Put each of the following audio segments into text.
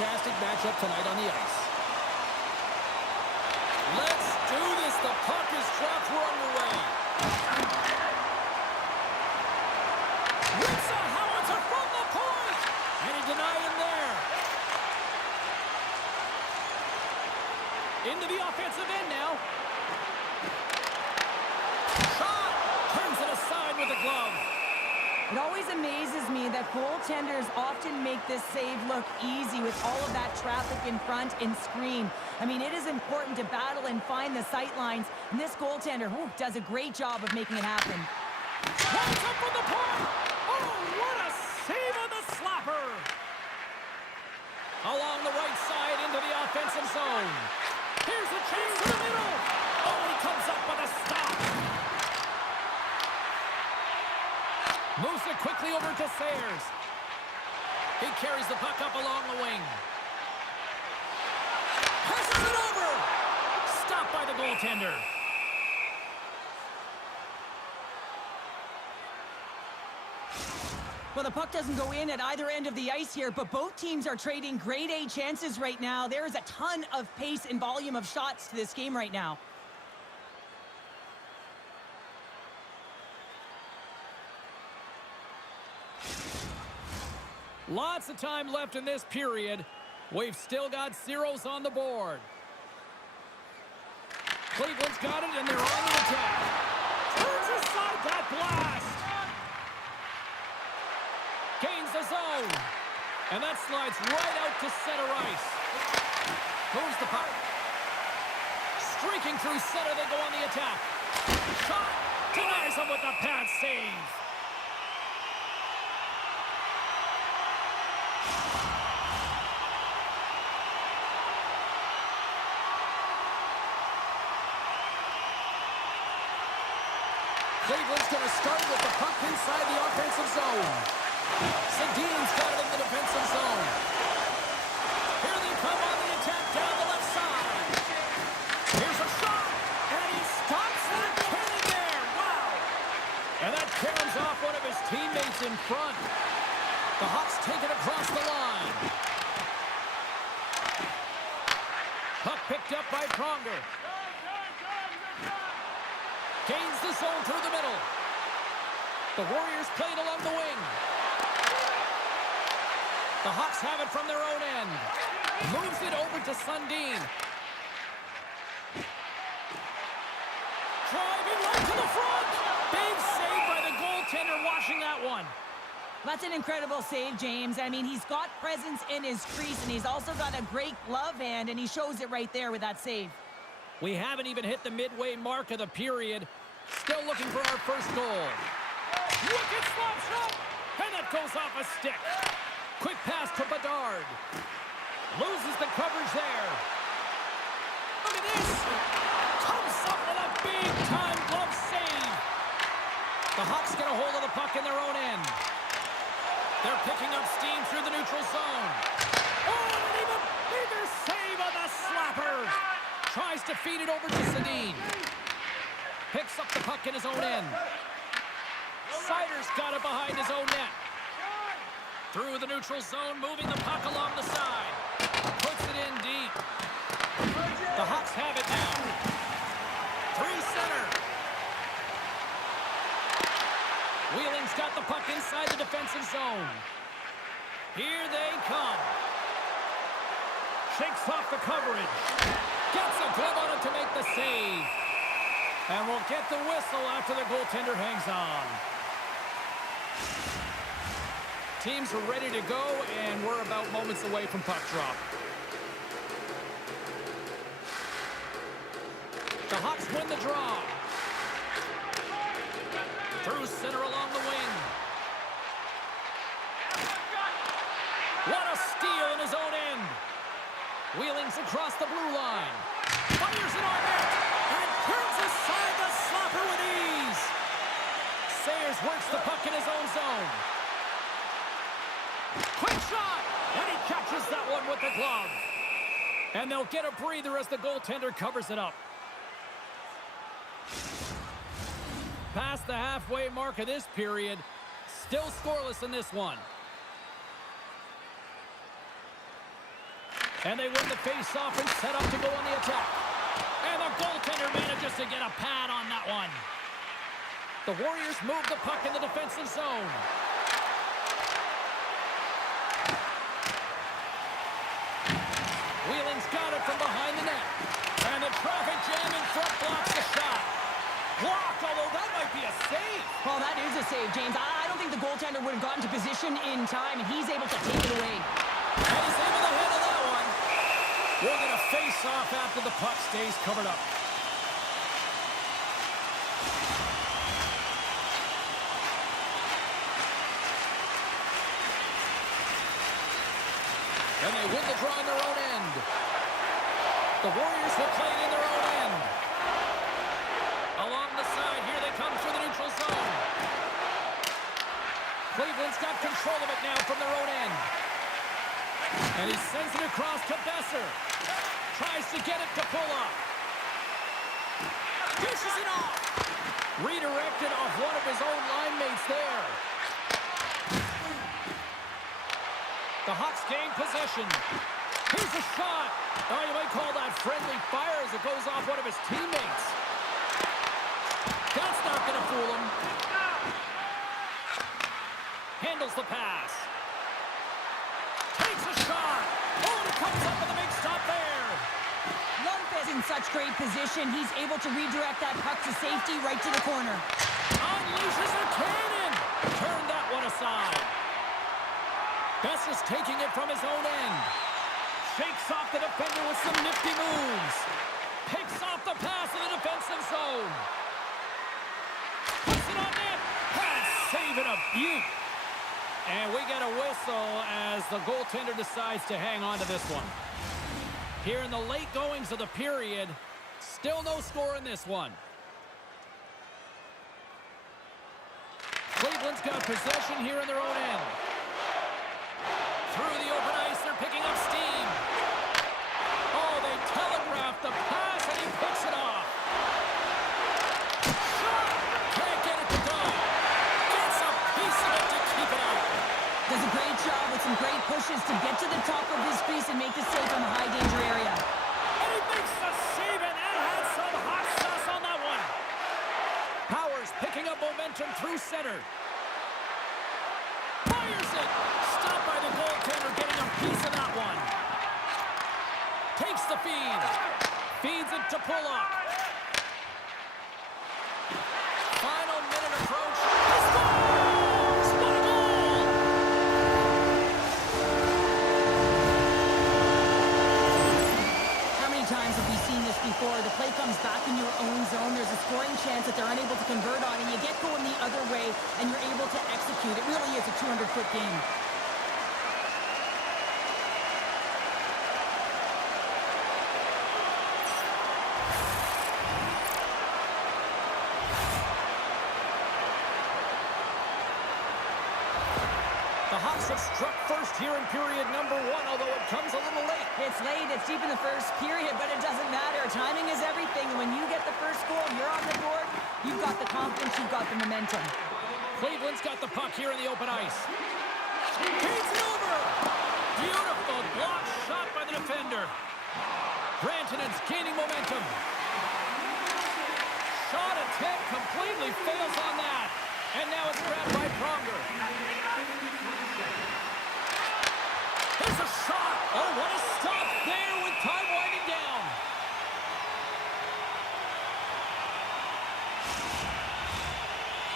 fantastic matchup tonight on the ice. Let's do this. The puck is dropped. We're underway. It's a howitzer from the point. And he denied him there. Into the offensive end now. Shot. Turns it aside with a glove. It always amazes me that goaltenders often make this save look easy with all of that traffic in front and screen. I mean, it is important to battle and find the sight lines, and this goaltender does a great job of making it happen. Runs up from the point! Oh, what a save on the slapper! Along the right side into the offensive zone. Here's a chance to the middle! Oh, he comes up with a stop! Moves it quickly over to Sayers. He carries the puck up along the wing. Passes it over! Stopped by the goaltender. Well, the puck doesn't go in at either end of the ice here, but both teams are trading grade A chances right now. There is a ton of pace and volume of shots to this game right now. Lots of time left in this period. We've still got zeros on the board. Cleveland's got it, and they're on the attack. Turns aside that blast. Gains the zone. And that slides right out to center ice. Moves the puck. Streaking through center, they go on the attack. Shot. Denies him with the pad save. Cleveland's going to start with the puck inside the offensive zone. Sedin's got it in the defensive zone. Here they come on the attack down the left side. Here's a shot, and he stops that cannon there. Wow! And that cannons off one of his teammates in front. The Hawks take it across the line. Puck picked up by Pronger. Gains the zone through the middle. The Warriors played along the wing. The Hawks have it from their own end. Moves it over to Sundin. Driving right to the front. Big save by the goaltender, washing that one. That's an incredible save, James. I mean, he's got presence in his crease, and he's also got a great glove hand, and he shows it right there with that save. We haven't even hit the midway mark of the period. Still looking for our first goal. Wicked slap shot, and that goes off a stick. Quick pass to Bedard. Loses the coverage there. Look at this. Comes up with a big-time glove save. The Hawks get a hold of the puck in their own end. They're picking up steam through the neutral zone. Oh, and an even bigger save on the slapper. Tries to feed it over to Sedin. Picks up the puck in his own end. Sider's got it behind his own net. Through the neutral zone, moving the puck along the side. Puts it in deep. The Hawks have it now. Through center. Wheeling's got the puck inside the defensive zone. Here they come. Shakes off the coverage. Gets a glove on it to make the save. And we'll get the whistle after the goaltender hangs on. Teams are ready to go, and we're about moments away from puck drop. The Hawks win the draw. Through center along the wing. What a steal in his own end. Wheeling's across the blue line. Fires it on net. And turns aside the slapper with ease. Sayers works the puck in his own zone. Quick shot. And he catches that one with the glove. And they'll get a breather as the goaltender covers it up. Past the halfway mark of this period. Still scoreless in this one. And they win the face-off and set up to go on the attack. And the goaltender manages to get a pad on that one. The Warriors move the puck in the defensive zone. Wheeling's got it from behind the net. And the traffic jam in front blocks the shot. Blocked, although that might be a save. Well, that is a save, James. I don't think the goaltender would have gotten to position in time, and he's able to take it away. And he's able to handle that one. We're going to face off after the puck stays covered up. And they win the draw in their own end. The Warriors will play it in their own end. Along the side, here they come through the neutral zone. Cleveland's got control of it now from their own end. And he sends it across to Besser. Tries to get it to Pulla. Dishes it off. Redirected off one of his own line mates there. The Hawks gain possession. Here's a shot. Oh, you might call that friendly fire as it goes off one of his teammates. That's not going to fool him. Handles the pass. Takes a shot. Oh, and he comes up with a big stop there. Lundqvist in such great position. He's able to redirect that puck to safety right to the corner. Unleashes a cannon. Turn that one aside. Besser's taking it from his own end. Shakes off the defender with some nifty moves. Picks off the pass in the defensive zone. Puts it on net. And saving a beaut. And we get a whistle as the goaltender decides to hang on to this one. Here in the late goings of the period, still no score in this one. Cleveland's got possession here in their own end. Through the open ice, they're picking up steam. Oh, they telegraphed the pass, and he picks it off. Shot! Can't get it to go. Gets a piece of it to keep it out. Does a great job with some great pushes to get to the top of his crease and make the save from the high-danger area. And he makes the save, and that had some hot sauce on that one. Powers picking up momentum through center. Fires it. Stopped by the goaltender, getting a piece of that one. Takes the feed. Feeds it to Pulla. Final minute approach. He scores! What a goal! How many times have we seen this before? The play comes back in your own zone. There's a scoring chance that they're unable to convert on, and you get going the other way, and you're able to execute. It really is a 200-foot game. The Hawks have struck first here in period number 1, although it comes a little late. It's late. It's deep in the first period, but it doesn't matter. Timing is everything. When you get the first goal, you're on the board. You've got the confidence. You've got the momentum. Cleveland's got the puck here in the open ice. Takes it over. Beautiful block shot by the defender. Rantanen's gaining momentum. Shot attempt completely fails on that. And now it's grabbed by Pronger. There's a shot. Oh, what a stop there with time winding down.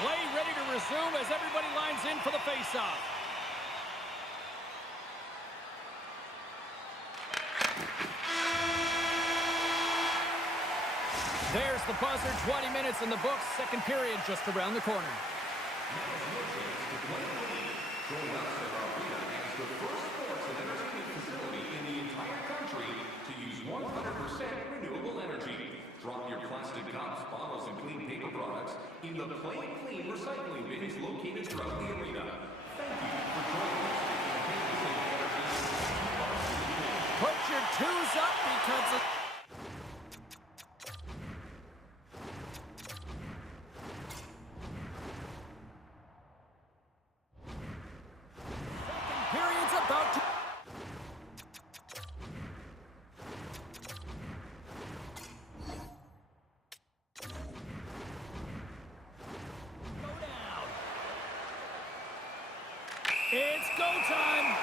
Play ready to resume as everybody lines in for the faceoff. There's the buzzer. 20 minutes in the books. Second period just around the corner. Renewable energy. Drop your plastic cups, bottles, and clean paper products in the Clean recycling bins located throughout the arena. Thank you for joining us. Put your twos up because of... Second period's about to... go time.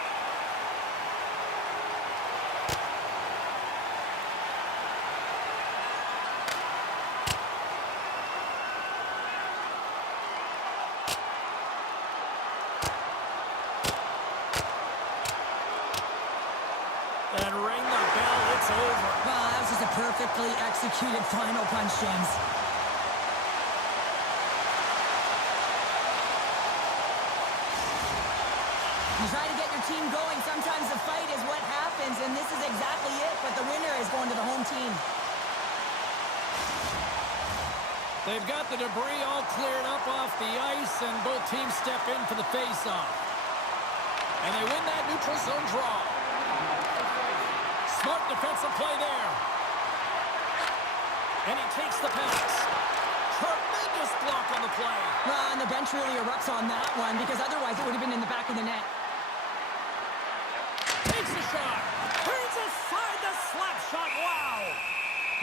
And ring the bell, it's over. Well, that was just a perfectly executed final punch, James. You try to get your team going. Sometimes the fight is what happens, and this is exactly it. But the winner is going to the home team. They've got the debris all cleared up off the ice, and both teams step in for the face-off. And they win that neutral zone draw. Smart defensive play there. And he takes the pass. Tremendous block on the play. Well, and the bench really erupts on that one, because otherwise it would have been in the back of the net. Takes a shot. Turns aside the slap shot. Wow.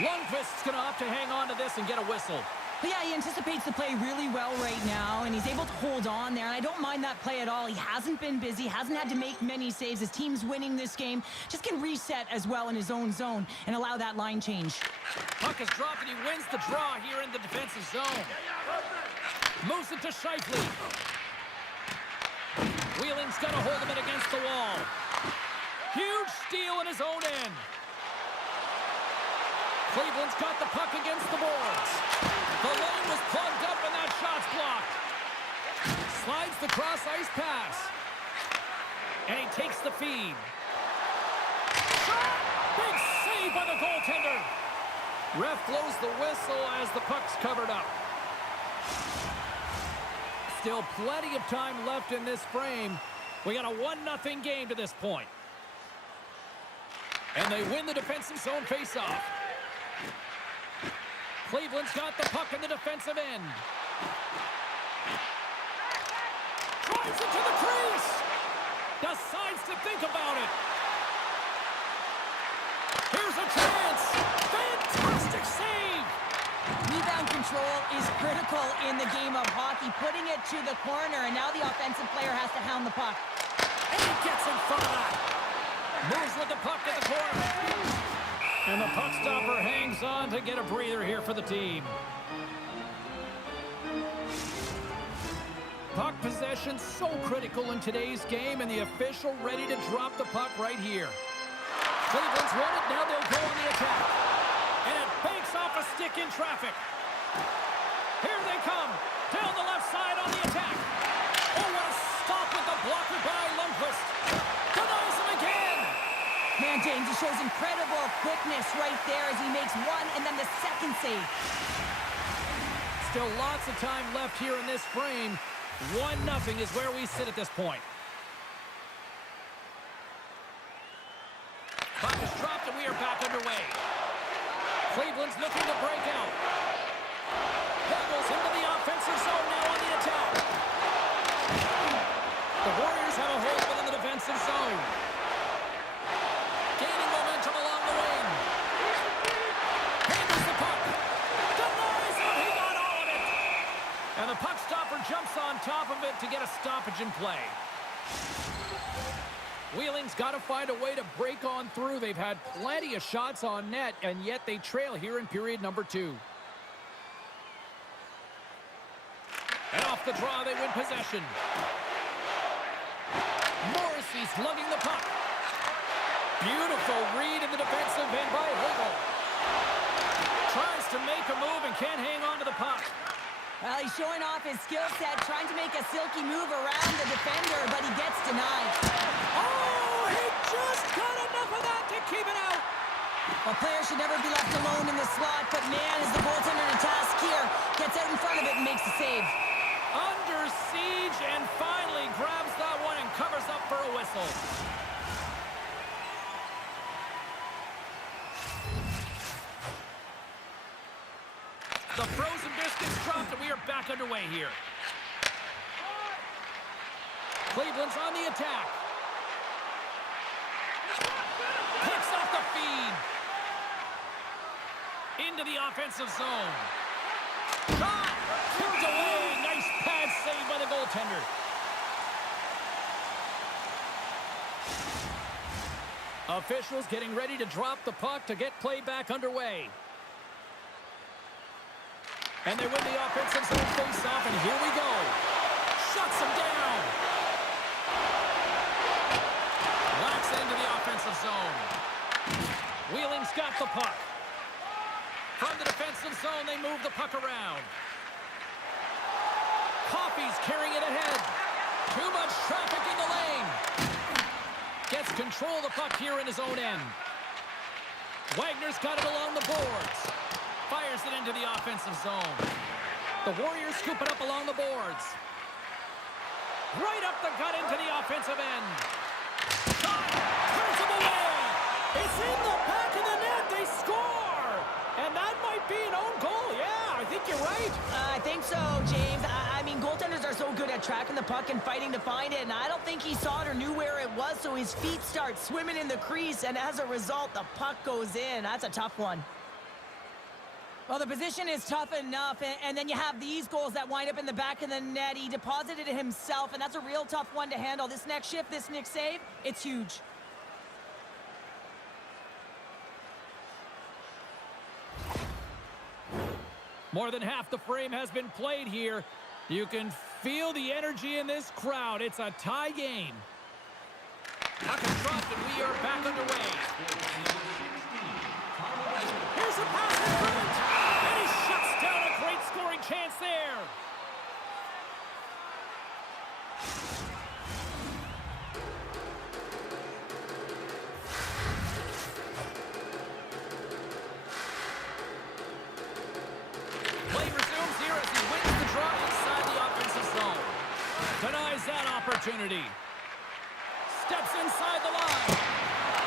Lundqvist's going to have to hang on to this and get a whistle. But yeah, he anticipates the play really well right now, and he's able to hold on there, and I don't mind that play at all. He hasn't been busy, hasn't had to make many saves. His team's winning this game. Just can reset as well in his own zone and allow that line change. Puck is dropped, and he wins the draw here in the defensive zone. Moves it to Scheifele. Wheeling's got to hold him in against the wall. Huge steal in his own end. Cleveland's got the puck against the boards. The lane was plugged up and that shot's blocked. Slides the cross-ice pass. And he takes the feed. Shot! Big save by the goaltender. Ref blows the whistle as the puck's covered up. Still plenty of time left in this frame. We got a 1-0 game to this point. And they win the defensive zone faceoff. Cleveland's got the puck in the defensive end. Drives it to the crease. Decides to think about it. Here's a chance. Fantastic save. Rebound control is critical in the game of hockey. Putting it to the corner, and now the offensive player has to hound the puck. And he gets in front of that. Moves with the puck to the corner. And the puck stopper hangs on to get a breather here for the team. Puck possession so critical in today's game, and the official ready to drop the puck right here. Cleveland's won it, now they'll go on the attack. And it banks off a stick in traffic. Here they come, down the left side on the attack. Oh, what a stop with the blocker by Lundqvist. Denies him again. Man, James, he shows incredible quickness right there as he makes one and then the second save. Still lots of time left here in this frame. 1-0 is where we sit at this point. Puck is dropped and we are back underway. Cleveland's looking to break out. Goes into the offensive zone now on the attack. The Warriors have a hold within the defensive zone. Gaining momentum along the wing. Handles the puck. Denies him. He got all of it. And the puck stopper jumps on top of it to get a stoppage in play. Wheeling's got to find a way to break on through. They've had plenty of shots on net, and yet they trail here in period number 2. And off the draw, they win possession. Morrissey's lugging the puck. Beautiful read in the defensive end by Hagel. Tries to make a move and can't hang on to the puck. Well, he's showing off his skill set, trying to make a silky move around the defender, but he gets denied. Oh, he just got enough of that to keep it out. A player should never be left alone in the slot, but man, is the goaltender to task here. Gets out in front of it and makes the save. Under siege and finally grabs that one and covers up for a whistle. The frozen biscuits dropped and we are back underway here. Cleveland's on the attack. Picks off the feed. Into the offensive zone. Shot! Tipped away. Nice pad save by the goaltender. Officials getting ready to drop the puck to get play back underway. And they win the offensive zone face-off, and here we go. Shuts him down. Locks into the offensive zone. Wheeling's got the puck. From the defensive zone, they move the puck around. Coffey's carrying it ahead. Too much traffic in the lane. Gets control of the puck here in his own end. Wagner's got it along the boards. Fires it into the offensive zone. The Warriors scoop it up along the boards. Right up the gut into the offensive end. Shot! Turns him away! It's in the back of the net! They score! And that might be an own goal. Yeah, I think you're right. I think so, James. I mean, goaltenders are so good at tracking the puck and fighting to find it, and I don't think he saw it or knew where it was, so his feet start swimming in the crease, and as a result, the puck goes in. That's a tough one. Well, the position is tough enough, and then you have these goals that wind up in the back of the net. He deposited it himself, and that's a real tough one to handle. This next shift, this next save, it's huge. More than half the frame has been played here. You can feel the energy in this crowd. It's a tie game. Puck is dropped, and we are back underway. Here's a pass in front. And he shuts down a great scoring chance there. Play resumes here as he wins the draw inside the offensive zone. Denies that opportunity. Steps inside the line.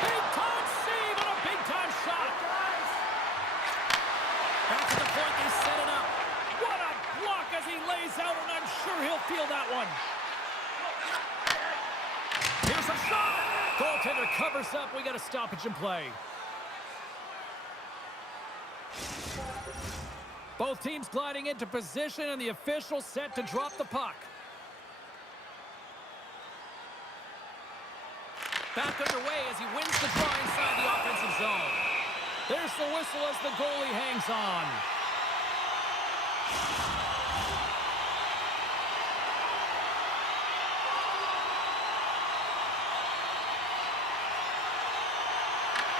Big-time save and a big-time shot. Back to the point, they set it up. What a block as he lays out, and I'm sure he'll feel that one. Here's a shot. Goaltender covers up. We got a stoppage in play. Both teams gliding into position, and the official set to drop the puck. Back underway as he wins the draw inside the offensive zone. There's the whistle as the goalie hangs on.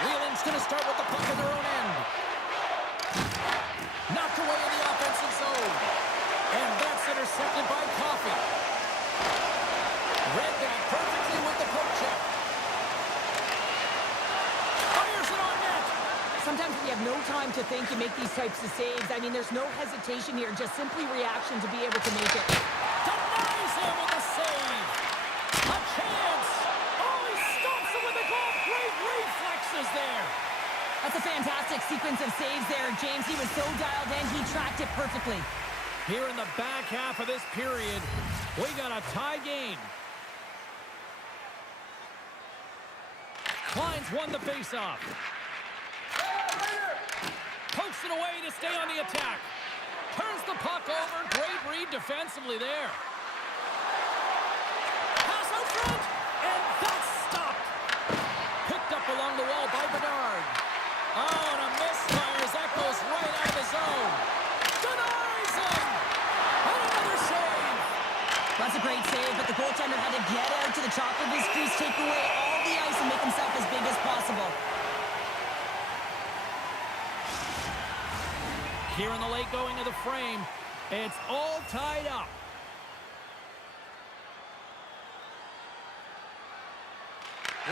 Wheeling's going to start with the puck in their own end. Knocked away in the offensive zone. And that's intercepted by Coffey. Read that perfectly with the poke check. Fires it on net. Sometimes when you have no time to think, you make these types of saves. I mean, there's no hesitation here, just simply reaction to be able to make it. Denies him with the save. A chance. Oh, he stops him with the glove. Great reflexes there. That's a fantastic sequence of saves there, James. He was so dialed in, he tracked it perfectly. Here in the back half of this period, we got a tie game. Klein's won the faceoff. Pokes it away to stay on the attack. Turns the puck over. Great read defensively there. Pass out front, and that's stopped. Picked up along the wall by Bedard. Oh, and a misfire as that goes right out of the zone. Denies him! And another save! That's a great save, but the goaltender had to get out to the top of his crease, take away all the ice, and make himself as big as possible. Here in the late going of the frame, it's all tied up.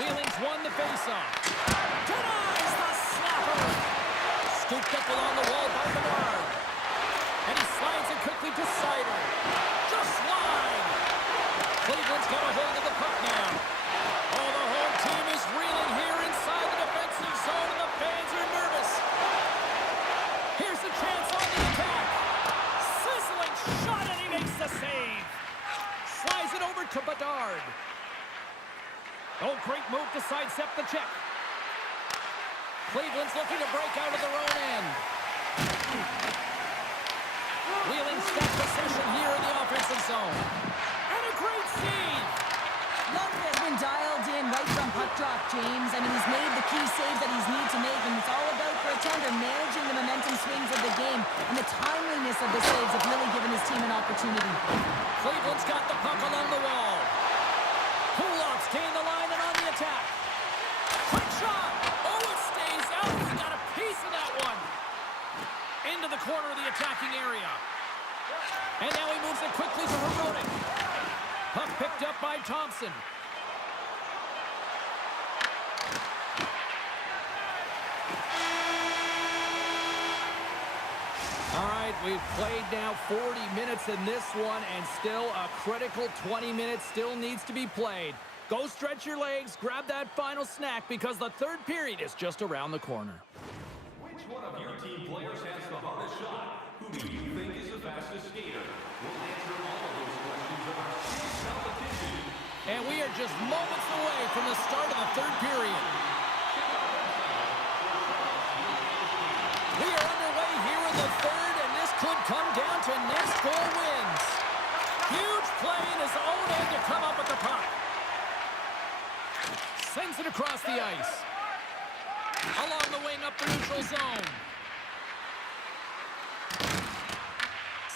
Wheeling's won the faceoff. Denies the slapper. Scooped up along the wall by Bedard. And he slides it quickly to Sider. Just wide. Cleveland's got a hold of the puck now. Oh, the home team is reeling here inside the defensive zone, and the fans are nervous. Here's the chance on the attack. Sizzling shot, and he makes the save. Slides it over to Bedard. Oh, great move to sidestep the check. Cleveland's looking to break out of their own end. Wheeling's got possession here in the offensive zone. And a great save. Lundqvist has been dialed in right from puck drop, James. I mean, he's made the key saves that he's need to make, and it's all about for a tender managing the momentum swings of the game, and the timeliness of the saves have really given his team an opportunity. Cleveland's got the puck along the wall. Pulov's gained the line and on the attack. Quick shot! Oh, it stays out. He got a piece of that one. Into the corner of the attacking area. And now he moves it quickly to Herodic. Puck picked up by Thompson. All right, we've played now 40 minutes in this one, and still a critical 20 minutes still needs to be played. Go stretch your legs, grab that final snack, because the third period is just around the corner. Which one of your team players has the hardest shot? Who do you think is the fastest skater? We'll answer all of those questions of our skills competition. And we are just moments away from the start of the third period. We are underway here in the third, and this could come down to next goal wins. Huge play in his own end to come up with the puck. Sends it across the ice. Along the wing up the neutral zone.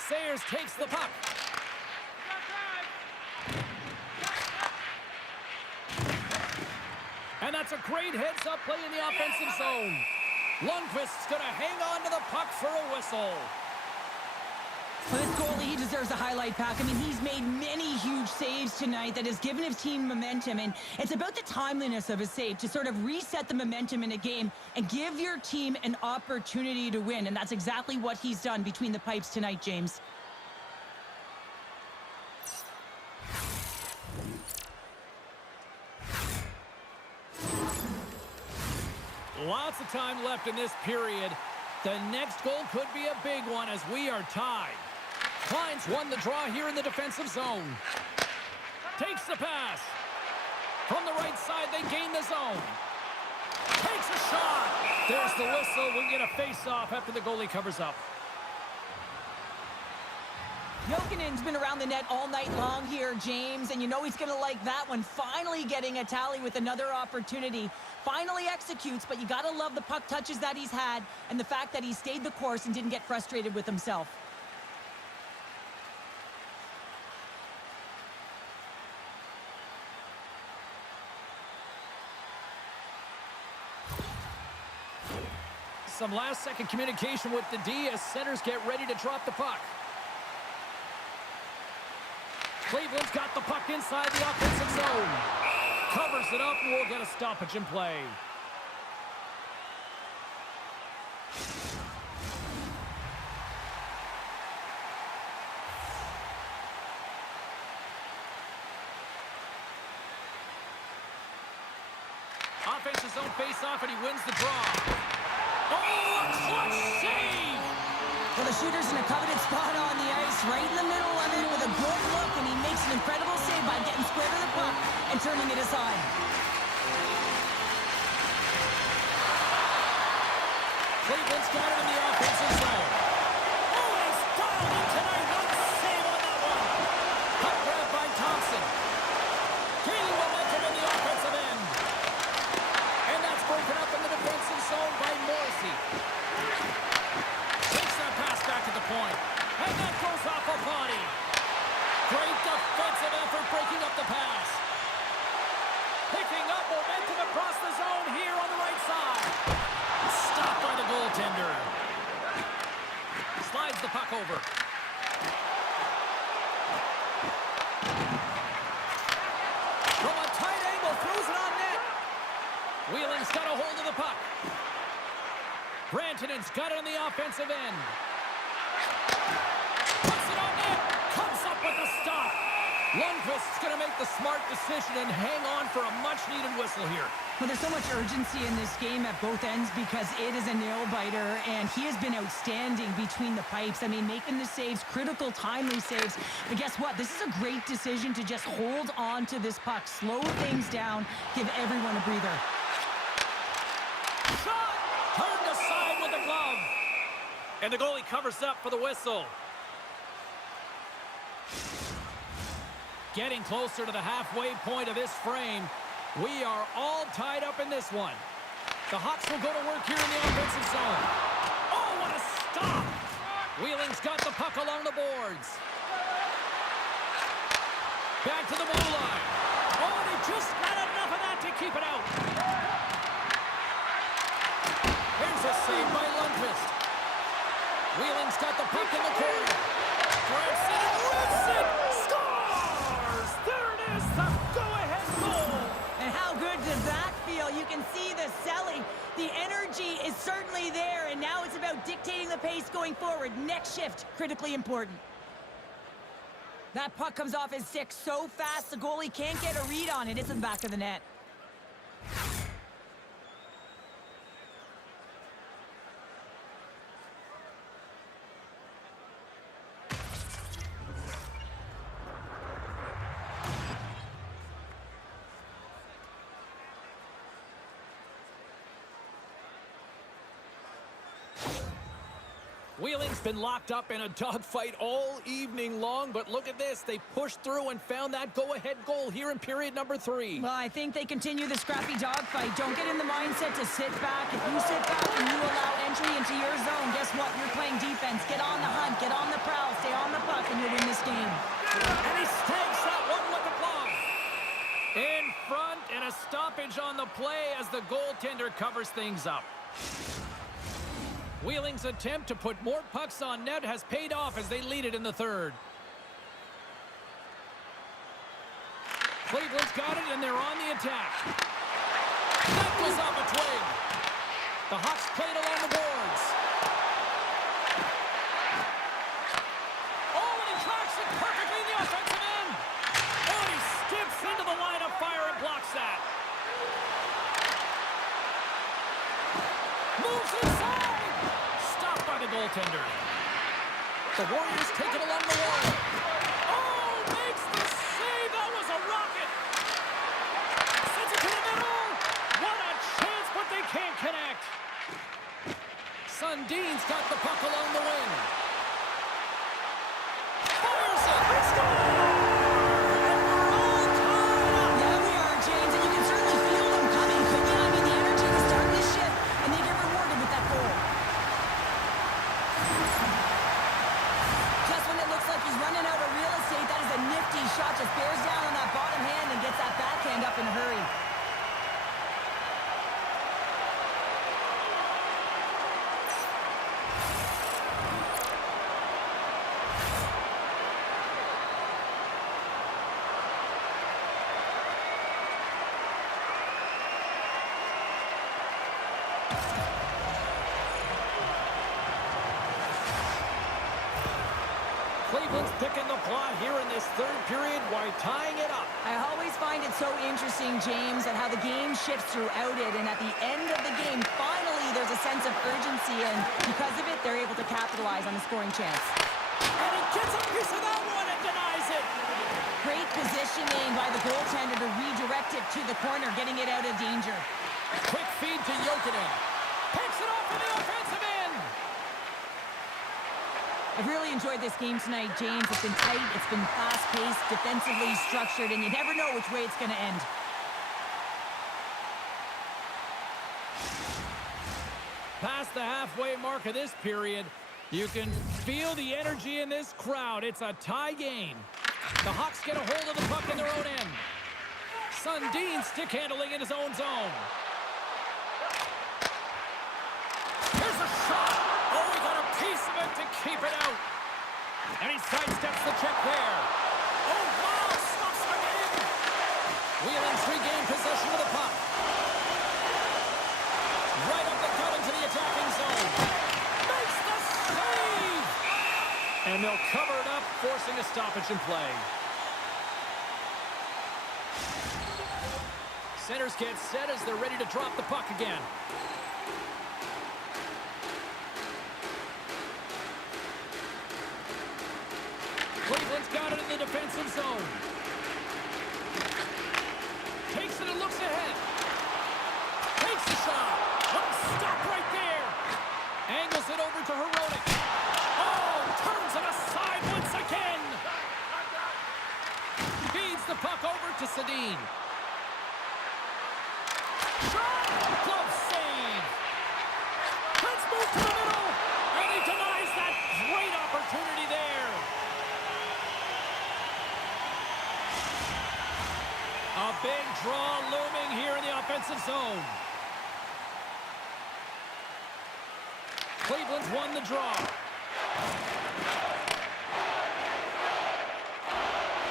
Sayers takes the puck. And that's a great heads-up play in the offensive zone. Lundqvist's going to hang on to the puck for a whistle. For this goalie, he deserves a highlight pack. I mean, he's made many huge saves tonight that has given his team momentum, and it's about the timeliness of his save to sort of reset the momentum in a game and give your team an opportunity to win, and that's exactly what he's done between the pipes tonight, James. Lots of time left in this period. The next goal could be a big one as we are tied. Klein's won the draw here in the defensive zone. Takes the pass. From the right side, they gain the zone. Takes a shot. There's the whistle. We'll get a face-off after the goalie covers up. Jokinen's been around the net all night long here, James, and you know he's going to like that one. Finally getting a tally with another opportunity. Finally executes, but you got to love the puck touches that he's had and the fact that he stayed the course and didn't get frustrated with himself. Some last-second communication with the D as centers get ready to drop the puck. Cleveland's got the puck inside the offensive zone. Covers it up, and we'll get a stoppage in play. Offensive zone face-off, and he wins the draw. Oh, a clutch save! Well, the shooter's in a coveted spot on the ice, right in the middle of it with a good look, and he makes an incredible save by getting square to the puck and turning it aside. Cleveland's got it in the offensive zone. Oh, he's dialed in tonight. What a save on that one. Puck grabbed by Thompson. Gaining momentum in the offensive end. And that's broken up in the defensive zone by Morrissey. Takes that pass back at the point. And that goes off a body. Great defensive effort breaking up the pass. Picking up momentum across the zone here on the right side. Stopped by the goaltender. Slides the puck over. From a tight angle, throws it on net. Wheeling's got a hold of the puck. Rantanen's got it on the offensive end. Puts it on net. Comes up with a stop. Lundqvist's going to make the smart decision and hang on for a much-needed whistle here. Well, there's so much urgency in this game at both ends because it is a nail-biter, and he has been outstanding between the pipes. I mean, making the saves, critical, timely saves. But guess what? This is a great decision to just hold on to this puck, slow things down, give everyone a breather. Shot! Turned aside with the glove. And the goalie covers up for the whistle. Getting closer to the halfway point of this frame. We are all tied up in this one. The Hawks will go to work here in the offensive zone. Oh, what a stop! Wheeling's got the puck along the boards. Back to the blue line. Oh, they just got enough of that to keep it out. Here's a save by Lundqvist. Wheeling's got the puck in the corner. Grabs it and rips it. Scores! There it is, the go-ahead goal. And how good does that feel? You can see the selling. The energy is certainly there, and now it's about dictating the pace going forward. Next shift, critically important. That puck comes off his stick so fast, the goalie can't get a read on it. It's in the back of the net. Wheeling's been locked up in a dogfight all evening long, but look at this. They pushed through and found that go-ahead goal here in period number 3. Well, I think they continue the scrappy dogfight. Don't get in the mindset to sit back. If you sit back and you allow entry into your zone, guess what? You're playing defense. Get on the hunt, get on the prowl, stay on the puck, and you'll win this game. And he snags that one with the glove. In front, and a stoppage on the play as the goaltender covers things up. Wheeling's attempt to put more pucks on net has paid off as they lead it in the third. Cleveland's got it, and they're on the attack. That goes off a twig. The Hawks played along the boards. Oh, and he tracks it perfectly in the offensive end. Oh, he skips into the line of fire and blocks that. Moves inside. Stopped by the goaltender. The Warriors take it along the wall. Oh, makes the save. That was a rocket. Sends it to the middle. What a chance, but they can't connect. Sundin's got the puck along the wing. Fires it. They score! And we're all tied up. Yeah, we are, James, and you can certainly feel them coming. But yeah, I mean, the energy is starting to shift, and they get rewarded with that goal. Just when it looks like he's running out of real estate, that is a nifty shot. Just bears down on that bottom hand and gets that backhand up in a hurry. Cleveland's picking the plot here in this third period while tying it up. I always find it so interesting, James, at how the game shifts throughout it, and at the end of the game, finally there's a sense of urgency, and because of it, they're able to capitalize on the scoring chance. And he gets a piece of that one and denies it. Great positioning by the goaltender to redirect it to the corner, getting it out of danger. Quick feed to Jokinen. Picks it off from the offensive end. I've really enjoyed this game tonight, James. It's been tight, it's been fast-paced, defensively structured, and you never know which way it's going to end. Past the halfway mark of this period, you can feel the energy in this crowd. It's a tie game. The Hawks get a hold of the puck in their own end. Sundin stick handling in his own zone. Here's a shot. Oh, he got a piece of it to keep it out. And he sidesteps the check there. Oh, wow, stops the game. Wheeling's regained possession of the puck. Right up the gut into the attacking zone. Makes the save! And they'll cover it up, forcing a stoppage in play. Centers get set as they're ready to drop the puck again. Cleveland's got it in the defensive zone. Takes it and looks ahead. Takes the shot. What a stop right there. Angles it over to Herodic. Oh, turns it aside once again. He's Sedin. Shot! Glove save! Let's move to the middle! And he denies that great opportunity there. A big draw looming here in the offensive zone. Cleveland's won the draw.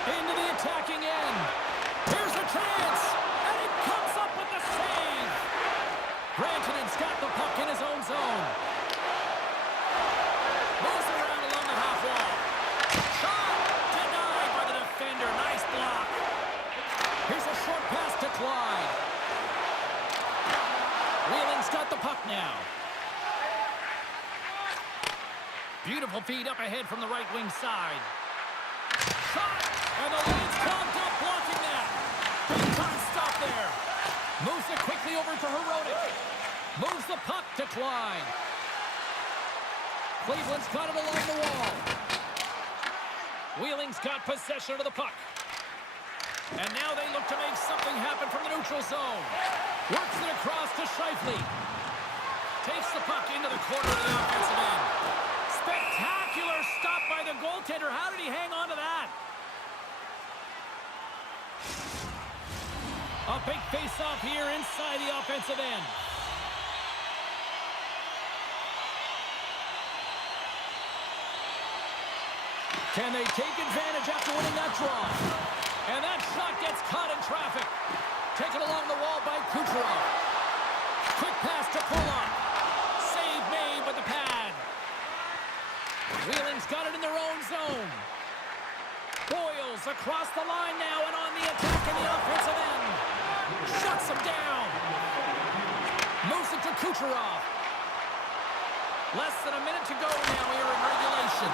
Into the attacking end. Here's a chance. And it comes up with the save. Rantanen's got the puck in his own zone. Moves around along the half wall. Shot! Denied by the defender. Nice block. Here's a short pass to Klein. Wheeling's got the puck now. Beautiful feed up ahead from the right wing side. Shot! And the lead's clogged up, blocking that. Big time stop there. Moves it quickly over to Herodic. Moves the puck to Klein. Cleveland's got it along the wall. Wheeling's got possession of the puck. And now they look to make something happen from the neutral zone. Works it across to Scheifele. Takes the puck into the corner of the offensive end. Spectacular stop by the goaltender. How did he hang on to that? A big face-off here inside the offensive end. Can they take advantage after winning that draw? And that shot gets caught in traffic. Taken along the wall by Kucherov. Quick pass to Polak. Save made with the pad. Wheeling's got it in their own zone. Boyles across the line now and on the attack in the offensive end. Shuts him down. Moves it to Kucherov. Less than a minute to go now here in regulation.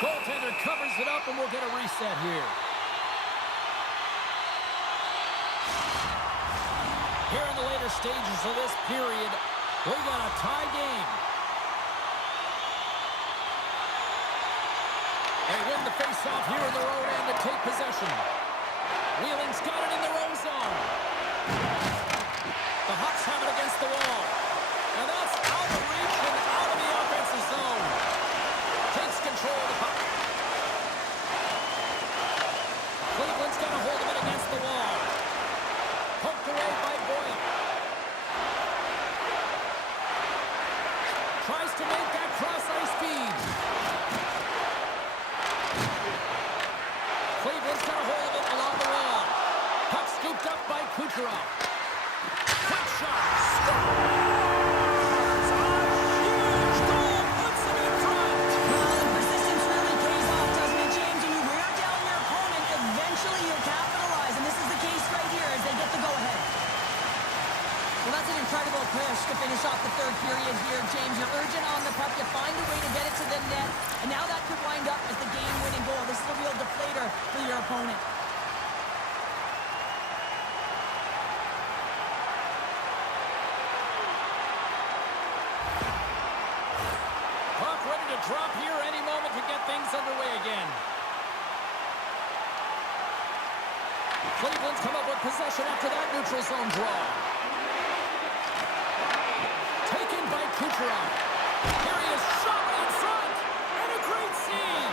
Goaltender covers it up and we'll get a reset here. Here in the later stages of this period, we got a tie game. They win the face-off here in their own end to take possession. Wheeling's got it in their own zone. The Hawks have it against the wall. And that's out of reach and out of the offensive zone. Takes control of the puck. Cleveland's got a hold of it against the wall. Poked away by Boyle. Tries to make that cross-ice feed. Cleveland's got a hold of it along the wall. Puck scooped up by Kucherov. Quick shot. Scores! A huge goal puts them in front. Well, the persistence really pays off, doesn't it, James? When you wear down your opponent, eventually you'll capitalize. And this is the case right here as they get the go-ahead. Well, that's an incredible push to finish off the third period here, James. You're urgent on the puck. You find a way to get it to the net. And now that could wind up as the game-winning goal. This is a real deflator for your opponent. Puck ready to drop here any moment to get things underway again. Cleveland's come up with possession after that neutral zone draw. Taken by Kucherov. Here he is, shot right in front. And a great save.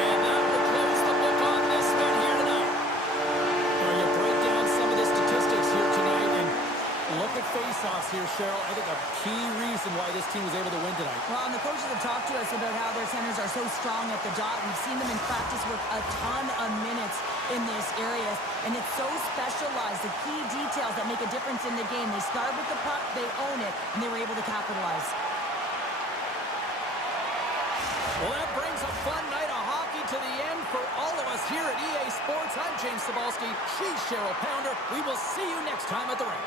And that will close the book on this one here tonight. Now you break down some of the statistics here tonight and look at face-offs here, Cheryl. I think a key reason why this team was able to win tonight. Well, and the coaches have talked to us about how their centers are so strong at the dot. We've seen them in practice work a ton of minutes in this area, and it's so specialized, the key details that make a difference in the game. They start with the puck, they own it, and they were able to capitalize. Well, that brings a fun night of hockey to the end for all of us here at EA Sports. I'm James Cebulski. She's Cheryl Pounder. We will see you next time at the rink.